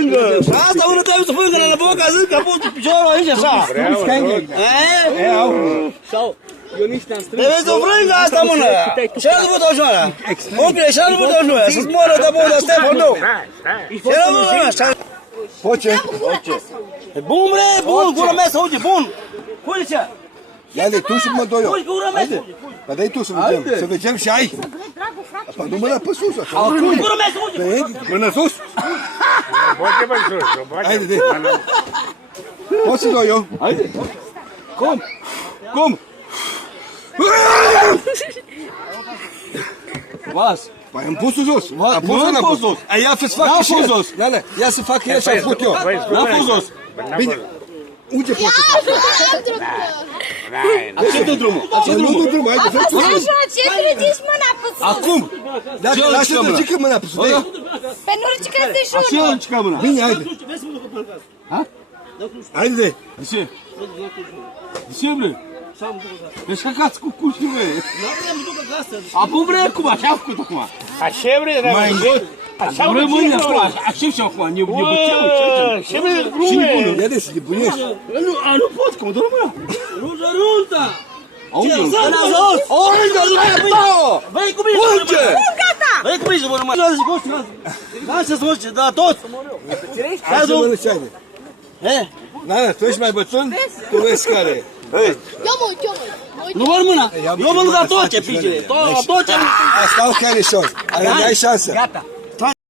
frângă. Asta unul trebuie să frângă la boca, zic că pus piciorul aici așa. Sau... Eu nici te-am strâns. Trebuie să frângă asta, mână. Ce-a după dojoara? Uncle, ce-a după dojoara? Să-ți moră de bun de Stefan, nu. Ce-a după dojoara? Poce? Bun, bre, bun, gura mea să uite, bun. Uite ce? Ia-le tu și mă doi eu. Uite gura mea să uite. Dar dai tu să vedem și ai. Apa, nu mâna pe sus așa. Gura mea să uite. Mână sus. Poate pe sus. Haide, de. Poți să doi eu. Haide. Cum? Cum? Vas. Păi am pus jos. Am pus jos. Ia să-ți fac și jos. Ia să fac el și am pus eu. N-am pus jos. Bine. Unde poți să fac? Acceptă drumul. Nu drumul. Haide, fă sus. Așa, ce trăgești mâna pe sus? Acum. Lasă-te ridică mâna pe sus. Pe nu ridică și unul. Așa ridică mâna. Bine, haide. Haide, de. De ce? De ce, bre? Deci căcați cu cuștii, bre. Nu duc acasă. Acum, bre, cum? Așa am făcut acum. Așa vrei, dar mai încot. Așa rămâne acum. Așa și acum. Ne băceam. Ce vrei, glume? Ia de să te bunești. Nu pot, că mă dă mâna. Ruja runta. Ce? Zăna jos. Unde? Vei cu mine. Unde? gata! Vei cu mine, mă. Lasă-ți mă, da, tot. Hai să mănânci, haide. Eh? Nana, tu ești mai bătrân? Tu vezi care. Eu mă uit. Nu vor mâna. Eu mă luat tot ce picere. Tot ce... Asta au care șans. Ai șansă. Gata.